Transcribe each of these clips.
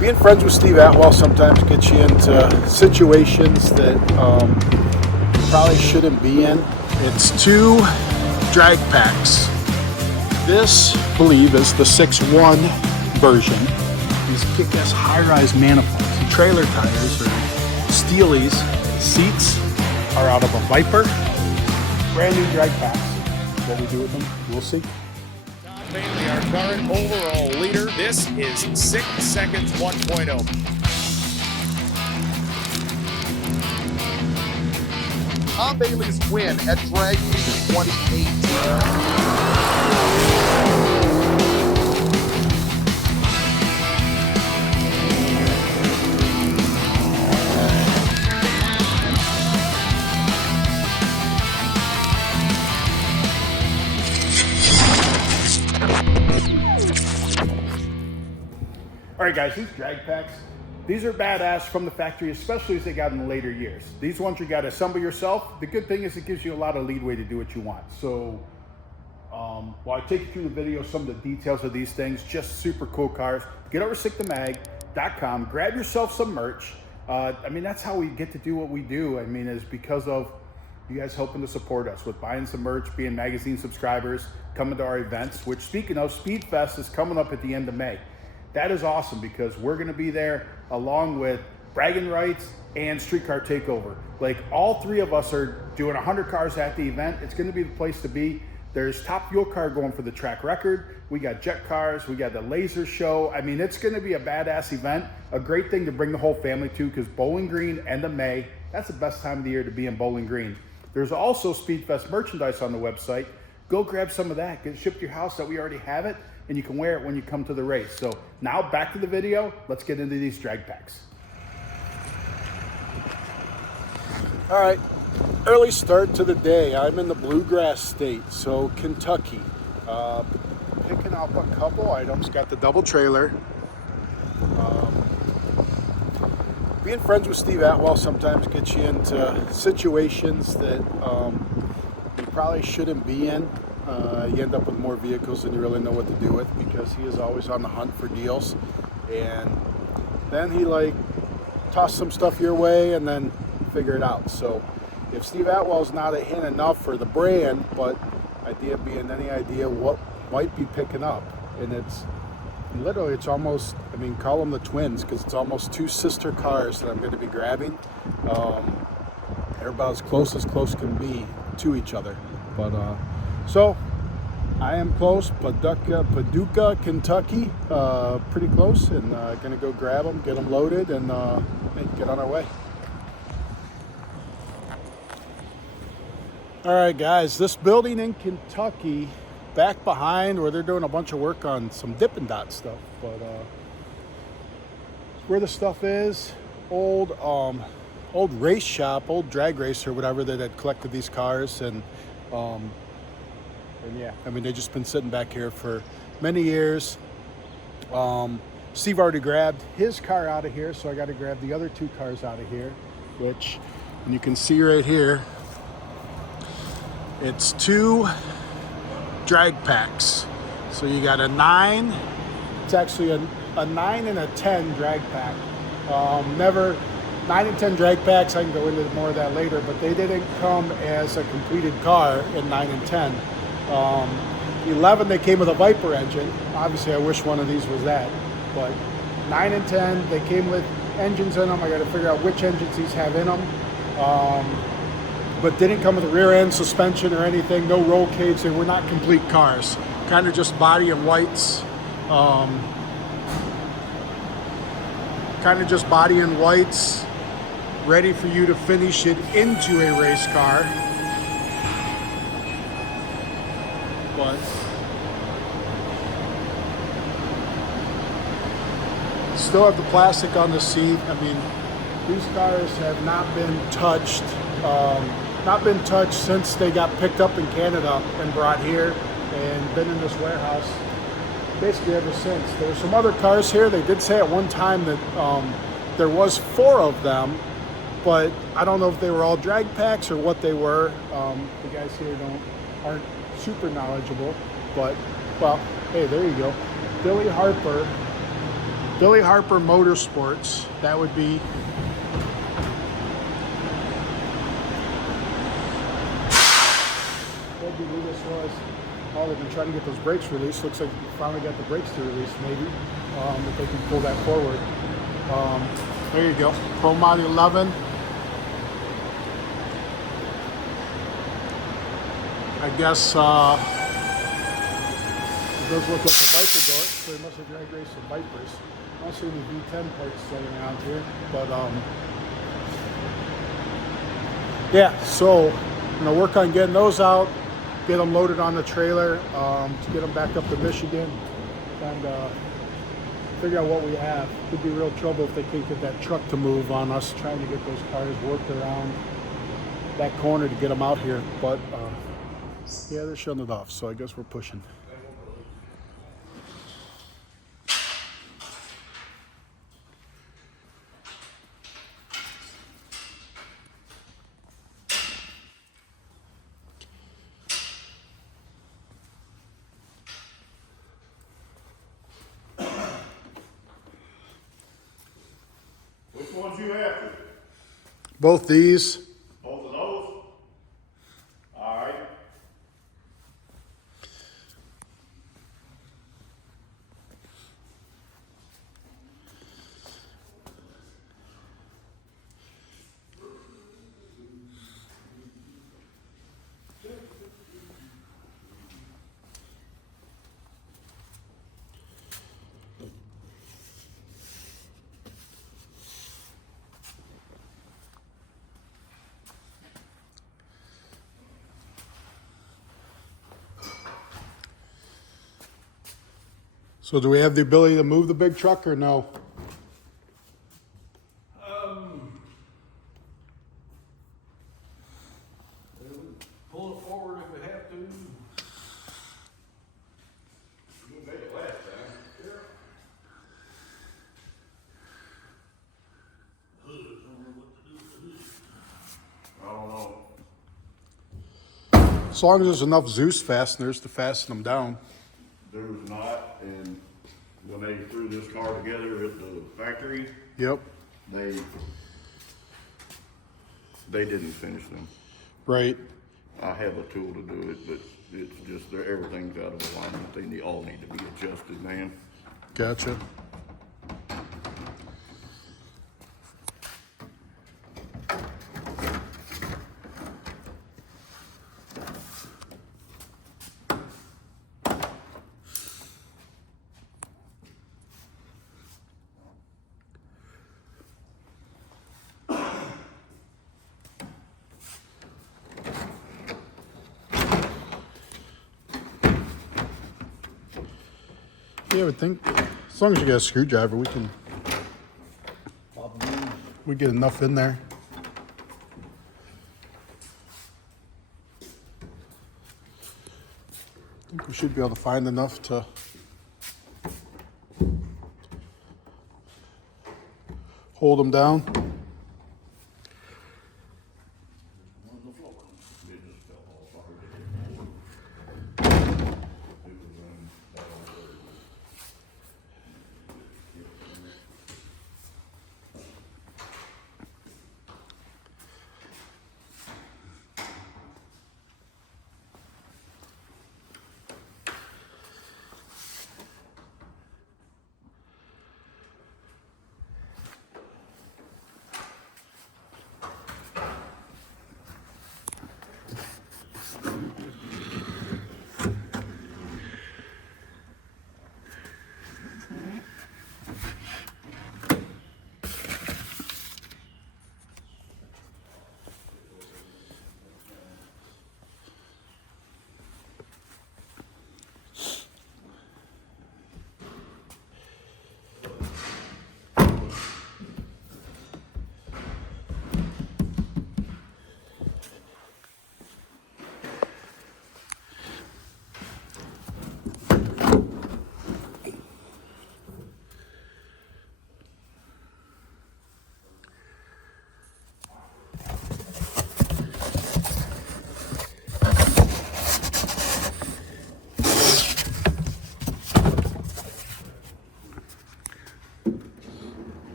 Being friends with Steve Atwell sometimes gets you into situations that you probably shouldn't be in. It's two drag packs. This, I believe, is the 6.1 version. These kick-ass high-rise manifolds. The trailer tires are Steelies. Seats are out of a Viper. Brand new drag packs. What we do with them, we'll see. Bailey, our current overall leader. This is 6 Seconds 1.0. Tom Bailey's win at Drag Week 2018. All right, guys, these drag packs, these are badass from the factory, especially as they got in the later years. These ones you got to assemble yourself. The good thing is it gives you a lot of leadway to do what you want. So while I take you through the video, some of the details of these things, just super cool cars. Get over to sickthemag.com, grab yourself some merch. I mean, that's how we get to do what we do. I mean, is because of you guys helping to support us with buying some merch, being magazine subscribers, coming to our events, which, speaking of, Speed Fest is coming up at the end of May. That is awesome because we're going to be there along with Bragging Rights and Streetcar Takeover. Like, all three of us are doing 100 cars at the event. It's going to be the place to be. There's Top Fuel Car going for the track record. We got jet cars. We got the laser show. I mean, it's going to be a badass event. A great thing to bring the whole family to because Bowling Green, end of May, that's the best time of the year to be in Bowling Green. There's also Speedfest merchandise on the website. Go grab some of that. Get it shipped to your house that we already have it, and you can wear it when you come to the race. So now back to the video. Let's get into these drag packs. All right, early start to the day. I'm in the Bluegrass State, so Kentucky. Picking up a couple items. Got the double trailer. Being friends with Steve Atwell sometimes gets you into situations that you probably shouldn't be in. You end up with more vehicles than you really know what to do with because he is always on the hunt for deals. And then he toss some stuff your way and then figure it out. So if Steve Atwell's not a hint enough for the brand, but idea being any idea what might be picking up. And it's literally, it's almost, I mean, call them the twins because it's almost two sister cars that I'm going to be grabbing. They're about as close can be to each other. But so I am close, Paducah, Kentucky, pretty close, and gonna go grab them, get them loaded, and get on our way. All right, guys, this building in Kentucky, back behind where they're doing a bunch of work on some Dippin' Dot stuff, but where the stuff is, old race shop, old drag racer, whatever, that had collected these cars, and yeah, I mean, they've just been sitting back here for many years. Steve already grabbed his car out of here, so I got to grab the other two cars out of here, which, and you can see right here, it's two drag packs. So you got a 9, it's actually a 9 and a 10 drag pack. 9 and 10 drag packs, I can go into more of that later, but they didn't come as a completed car in 9 and 10. 11, they came with a Viper engine. Obviously, I wish one of these was that. But 9 and 10, they came with engines in them. I got to figure out which engines these have in them. But didn't come with a rear end suspension or anything. No roll cage. They were not complete cars. Kind of just body and whites. Kind of just body and whites. Ready for you to finish it into a race car. But still have the plastic on the seat. I mean, these cars have not been touched. Since they got picked up in Canada and brought here and been in this warehouse basically ever since. There were some other cars here. They did say at one time that there was 4 of them, but I don't know if they were all drag packs or what they were. The guys here aren't super knowledgeable, but, well, hey, there you go. Billy Harper Billy Harper Motorsports. That would be. That'd be who this was. Oh, they've been trying to get those brakes released. Looks like we finally got the brakes to release, maybe. If they can pull that forward. There you go. Pro Mod 11. I guess it does look like a Viper door, so they must have drag raced some Vipers. I don't see any V10 parts floating around here, but yeah. So I'm gonna work on getting those out, get them loaded on the trailer, to get them back up to Michigan, and figure out what we have. Could be real trouble if they can't get that truck to move on us, trying to get those cars worked around that corner to get them out here, but. Yeah, they're shutting it off, so I guess we're pushing. Which ones you after? Both these. Both of those? All right. So do we have the ability to move the big truck or no? Pull it forward if we have to. You made it last time. Yeah. I don't know. As long as there's enough Zeus fasteners to fasten them down. There's not, and when they threw this car together at the factory, Yep. they didn't finish them. Right. I have a tool to do it, but it's just everything's out of alignment. They all need to be adjusted, man. Gotcha. Yeah, I would think as long as you got a screwdriver, we get enough in there. I think we should be able to find enough to hold them down.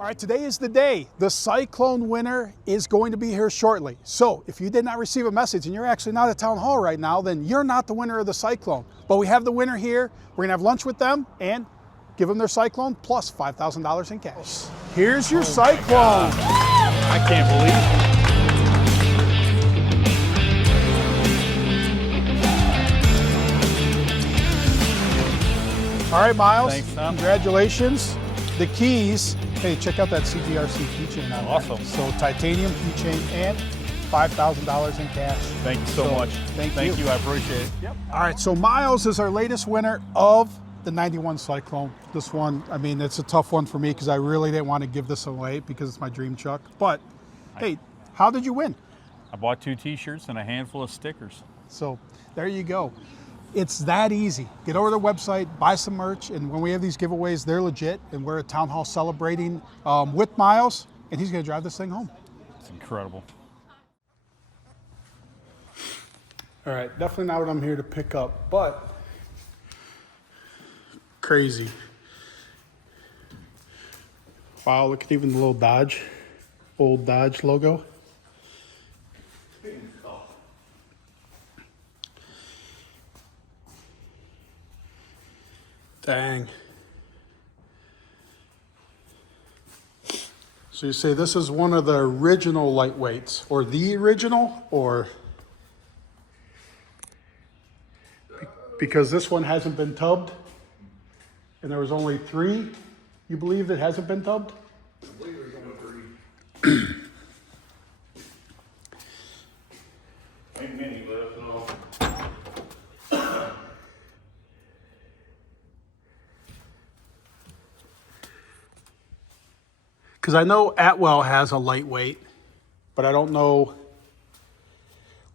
All right, today is the day. The Cyclone winner is going to be here shortly. So if you did not receive a message and you're actually not at Town Hall right now, then you're not the winner of the Cyclone. But we have the winner here. We're gonna have lunch with them and give them their Cyclone plus $5,000 in cash. Here's your Cyclone. I can't believe it. All right, Miles. Thanks, Tom. Congratulations. The keys. Hey, check out that CGRC keychain on there. Awesome. So titanium keychain and $5,000 in cash. Thank you so much. Thank you. I appreciate it. Yep. All right, so Miles is our latest winner of the 91 Cyclone. This one, I mean, it's a tough one for me because I really didn't want to give this away because it's my dream truck. But hey, how did you win? I bought 2 t-shirts and a handful of stickers. So there you go. It's that easy. Get over to the website, buy some merch, and when we have these giveaways, they're legit, and we're at Town Hall celebrating with Miles, and he's gonna drive this thing home. It's incredible. All right, definitely not what I'm here to pick up, but crazy. Wow, look at even the little Dodge, old Dodge logo. Dang. So you say this is one of the original lightweights, or the original, or? Because this one hasn't been tubbed, and there was only 3, you believe that hasn't been tubbed? I believe there's only 3. Ain't many left, no. Because I know Atwell has a lightweight, but I don't know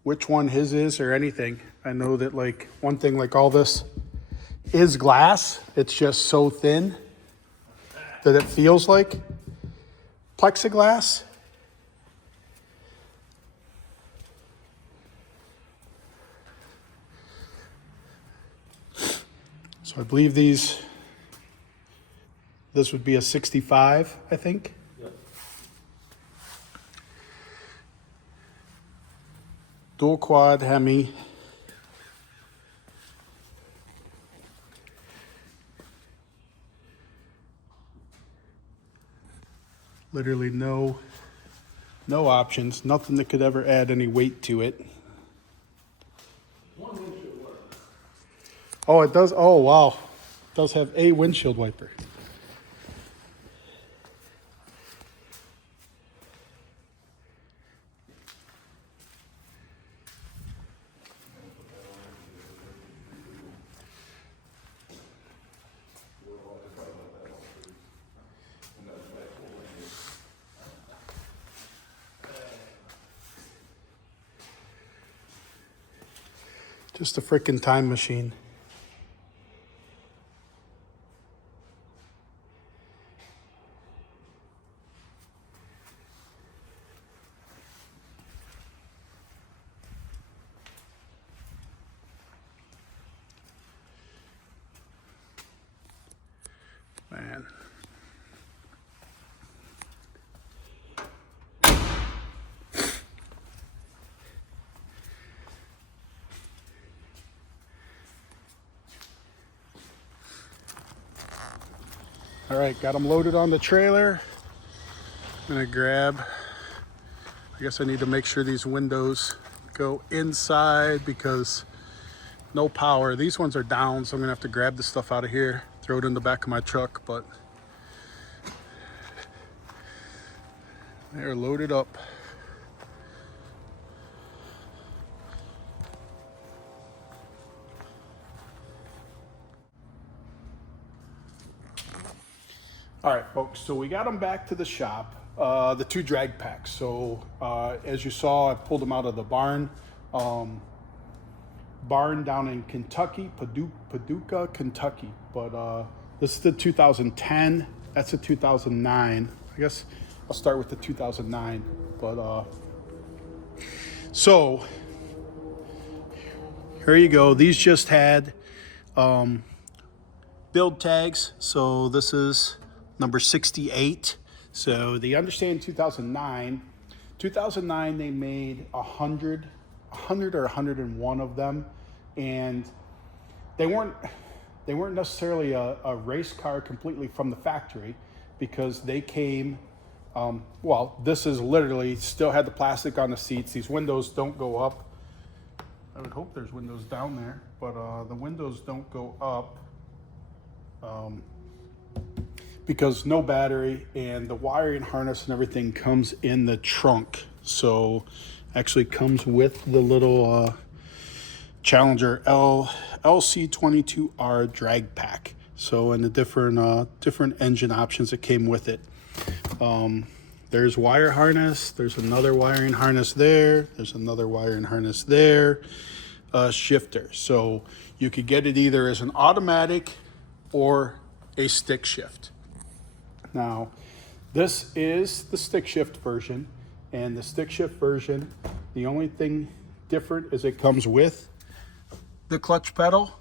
which one his is or anything. I know that like one thing, like all this is glass. It's just so thin that it feels like plexiglass. So I believe this would be a 65, I think. Dual quad Hemi. Literally no options, nothing that could ever add any weight to it. Oh, it does. Oh, wow. It does have a windshield wiper. Just a freaking time machine. Man. All right, got them loaded on the trailer. I'm gonna grab, I guess I need to make sure these windows go inside because no power. These ones are down, so I'm gonna have to grab the stuff out of here, throw it in the back of my truck, but they're loaded up. All right, folks, so we got them back to the shop, the 2 drag packs. So as you saw, I pulled them out of the barn down in Kentucky, Paducah, Kentucky. But this is the 2010, that's the 2009. I guess I'll start with the 2009. But so here you go. These just had build tags. So this is number 68. So the understanding 2009 they made 100 or 101 of them, and they weren't necessarily a race car completely from the factory, because they came, well, this is literally still had the plastic on the seats. These windows don't go up. I would hope there's windows down there, but the windows don't go up because no battery, and the wiring harness and everything comes in the trunk. So actually comes with the little Challenger LC22R drag pack. So, and the different engine options that came with it. There's wire harness. There's another wiring harness there. There's another wiring harness there. Shifter. So you could get it either as an automatic or a stick shift. Now, this is the stick shift version, and the stick shift version, the only thing different is it comes with the clutch pedal,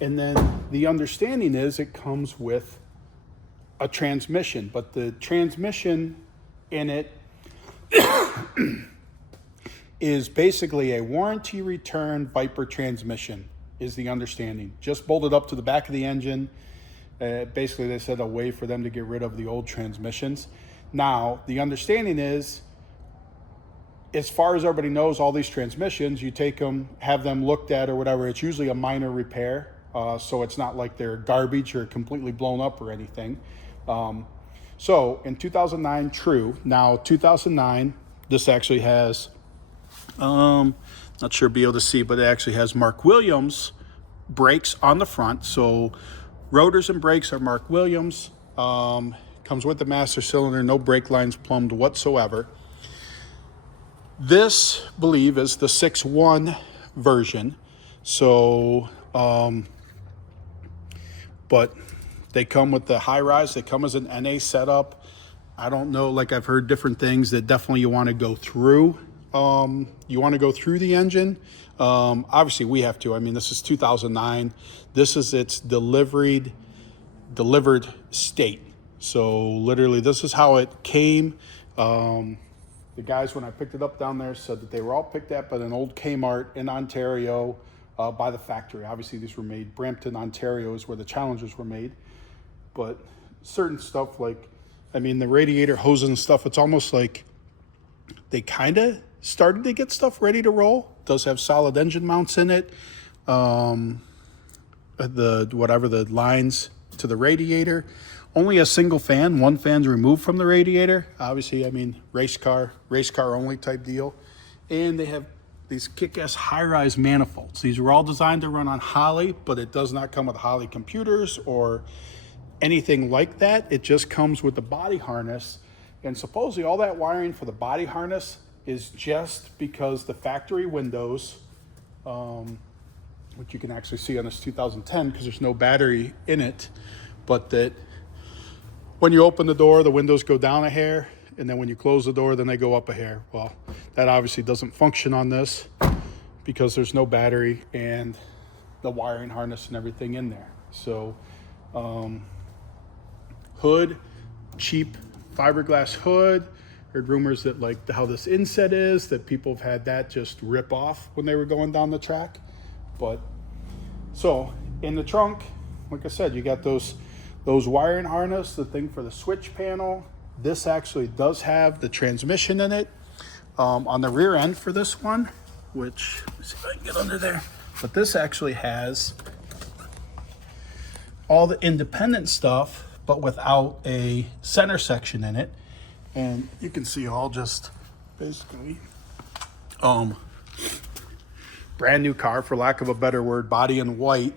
and then the understanding is it comes with a transmission, but the transmission in it is basically a warranty return Viper transmission, is the understanding. Just bolted up to the back of the engine. Basically, they said a way for them to get rid of the old transmissions. Now, the understanding is, as far as everybody knows, all these transmissions, you take them, have them looked at or whatever, it's usually a minor repair. So it's not like they're garbage or completely blown up or anything. So in 2009, true. Now, 2009, this actually has, not sure be able to see, but it actually has Mark Williams brakes on the front. So rotors and brakes are Mark Williams. Comes with the master cylinder, no brake lines plumbed whatsoever. This, I believe, is the 6.1 version. So, but they come with the high rise. They come as an NA setup. I don't know, like I've heard different things that definitely you want to go through. You want to go through the engine. Obviously we have to. I mean, this is 2009. This is its delivered state. So literally this is how it came. The guys, when I picked it up down there, said that they were all picked up at an old Kmart in Ontario by the factory. Obviously these were made, Brampton, Ontario is where the Challengers were made. But certain stuff like, I mean, the radiator hoses and stuff, it's almost like they kind of started to get stuff ready to roll. It does have solid engine mounts in it. The lines to the radiator. Only a single fan. One fan's removed from the radiator. Obviously, I mean, race car only type deal. And they have these kick-ass high-rise manifolds. These were all designed to run on Holley, but it does not come with Holley computers or anything like that. It just comes with the body harness. And supposedly all that wiring for the body harness is just because the factory windows, which you can actually see on this 2010 because there's no battery in it, but that when you open the door, the windows go down a hair, and then when you close the door, then they go up a hair. Well, that obviously doesn't function on this because there's no battery and the wiring harness and everything in there. So hood, cheap fiberglass hood. Heard rumors that like how this inset is, that people have had that just rip off when they were going down the track. But so in the trunk, like I said, you got those wiring harness, the thing for the switch panel. This actually does have the transmission in it on the rear end for this one, which, let's see if I can get under there. But this actually has all the independent stuff, but without a center section in it. And you can see all just basically brand new car, for lack of a better word, body in white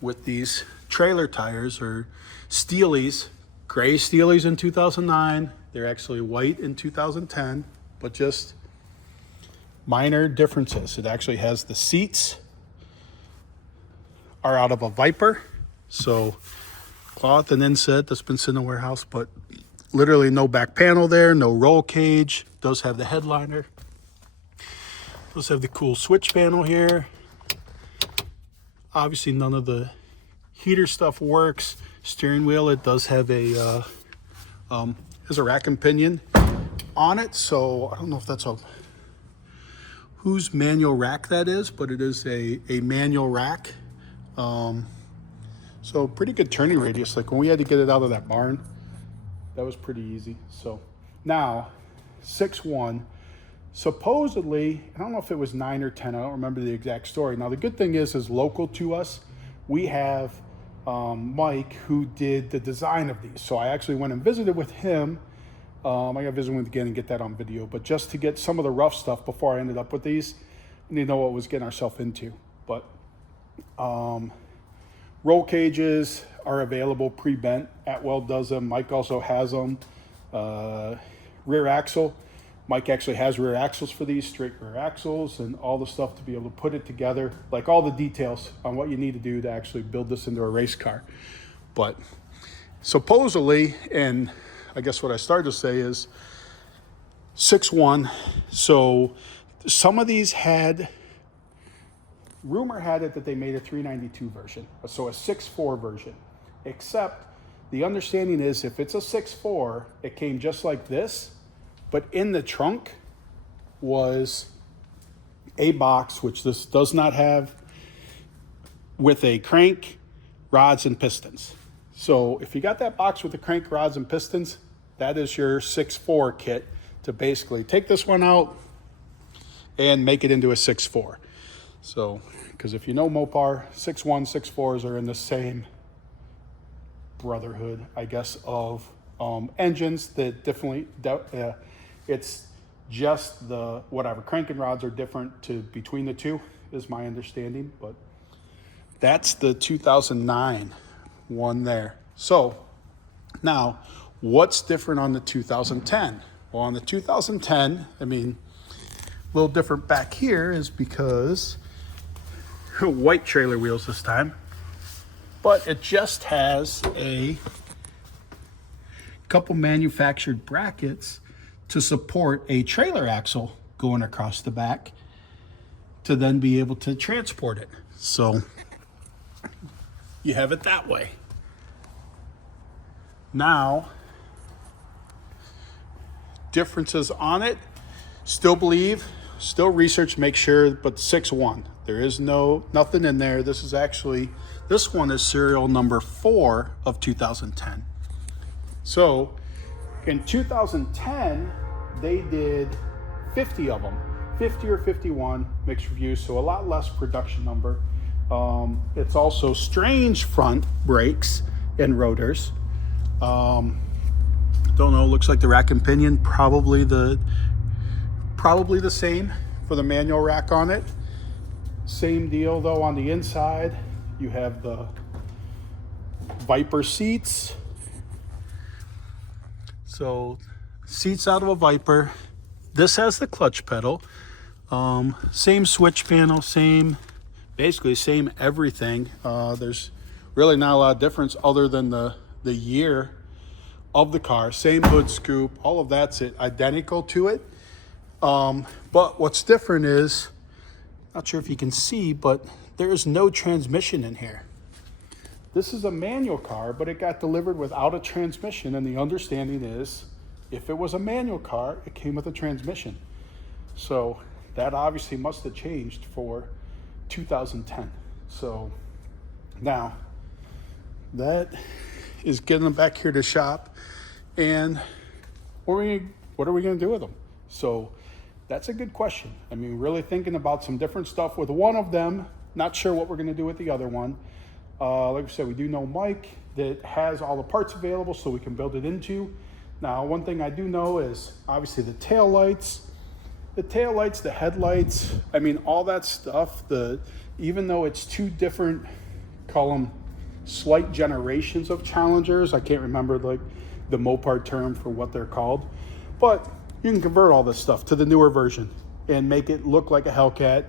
with these trailer tires or Steelies, gray Steelies in 2009. They're actually white in 2010, but just minor differences. It actually has the seats are out of a Viper, so cloth and inset that's been sitting in the warehouse, but literally no back panel there, no roll cage. Does have the headliner. Does have the cool switch panel here. Obviously none of the heater stuff works. Steering wheel, it does have a Has a rack and pinion on it, so I don't know if that's a whose manual rack that is, but it is a manual rack. So pretty good turning radius. Like when we had to get it out of that barn, that was pretty easy. So now 6.1, supposedly, I don't know if it was 9 or 10, I don't remember the exact story. Now the good thing is local to us, we have Mike, who did the design of these. So I actually went and visited with him. I got to visit with him again and get that on video, but just to get some of the rough stuff before I ended up with these, I need to know what was getting ourselves into. But roll cages are available pre-bent. Atwell does them. Mike also has them. Rear axle. Mike actually has rear axles for these, straight rear axles, and all the stuff to be able to put it together, like all the details on what you need to do to actually build this into a race car. But supposedly, and I guess what I started to say is 6.1. So some of these had, rumor had it that they made a 392 version, so a 6.4 version, except the understanding is if it's a 6.4, it came just like this, but in the trunk was a box, which this does not have, with a crank, rods, and pistons. So if you got that box with the crank, rods, and pistons, that is your 6.4 kit to basically take this one out and make it into a 6.4. So, because if you know Mopar, 6.1, 6.4s are in the same brotherhood, I guess, of engines that definitely, it's just the whatever cranking rods are different to between the two is my understanding, but that's the 2009 one there. So now what's different on the 2010? Well, on the 2010, I mean, a little different back here is because white trailer wheels this time, but it just has a couple manufactured brackets to support a trailer axle going across the back to then be able to transport it. So you have it that way. Now, differences on it, still research, make sure, but 6.1. There is nothing in there. This one is serial number 4 of 2010. So in 2010, they did 50 of them, 50 or 51 mixed reviews, so a lot less production number. It's also strange front brakes and rotors. Don't know, looks like the rack and pinion, probably the same for the manual rack on it. Same deal though on the inside. You have the Viper seats. So seats out of a Viper. This has the clutch pedal. Same switch panel, basically same everything. There's really not a lot of difference other than the year of the car. Same hood scoop, all of that's identical to it. But what's different is, not sure if you can see, but there is no transmission in here. This is a manual car, but it got delivered without a transmission, and the understanding is if it was a manual car, it came with a transmission. So that obviously must have changed for 2010. So now that is getting them back here to shop, and what are we going to do with them? So that's a good question. I mean, really thinking about some different stuff with one of them. Not sure what we're going to do with the other one. Like I said, we do know Mike that has all the parts available so we can build it into. Now, one thing I do know is obviously the tail lights, the headlights, I mean, all that stuff, even though it's two different, call them slight generations of Challengers, I can't remember like the Mopar term for what they're called, but you can convert all this stuff to the newer version and make it look like a Hellcat.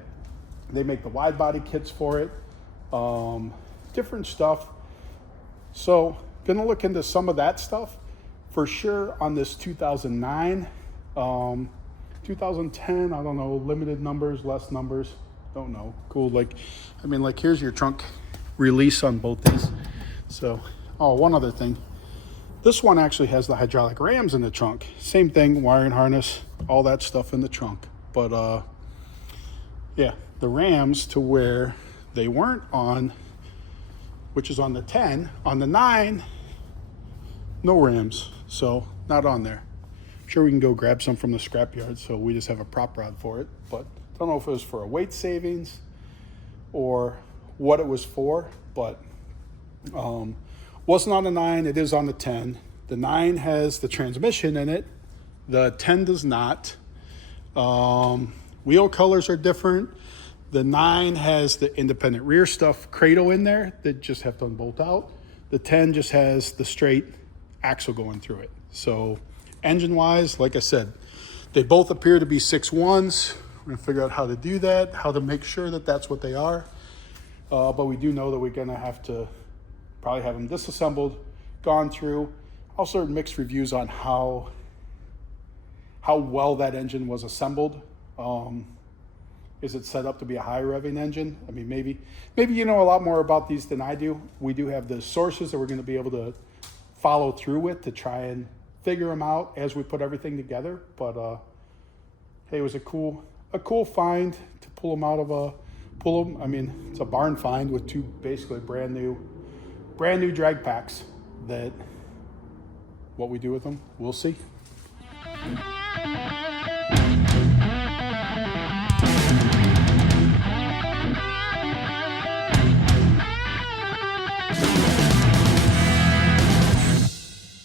They make the wide body kits for it, different stuff. So gonna look into some of that stuff for sure on this 2009. 2010, I don't know, limited numbers, less numbers, don't know. Cool, like here's your trunk release on both these. So, one other thing. This one actually has the hydraulic rams in the trunk. Same thing, wiring harness, all that stuff in the trunk. But yeah, the rams to where they weren't on, which is on the 10, on the 9, no rams, so not on there. I'm sure we can go grab some from the scrapyard, so we just have a prop rod for it. But I don't know if it was for a weight savings or what it was for, but wasn't on the 9, it is on the 10. The 9 has the transmission in it, the 10 does not. Wheel colors are different. The 9 has the independent rear stuff cradle in there that just have to unbolt out. The 10 just has the straight axle going through it. So engine wise, like I said, they both appear to be 6.1s. We're gonna figure out how to do that, how to make sure that that's what they are. But we do know that we're gonna have to probably have them disassembled, gone through. Also mixed reviews on how well that engine was assembled. Is it set up to be a high revving engine? I mean, maybe you know a lot more about these than I do. We do have the sources that we're going to be able to follow through with to try and figure them out as we put everything together. But hey, it was a cool find to pull them out of I mean, it's a barn find with two basically brand new drag packs. That what we do with them, we'll see.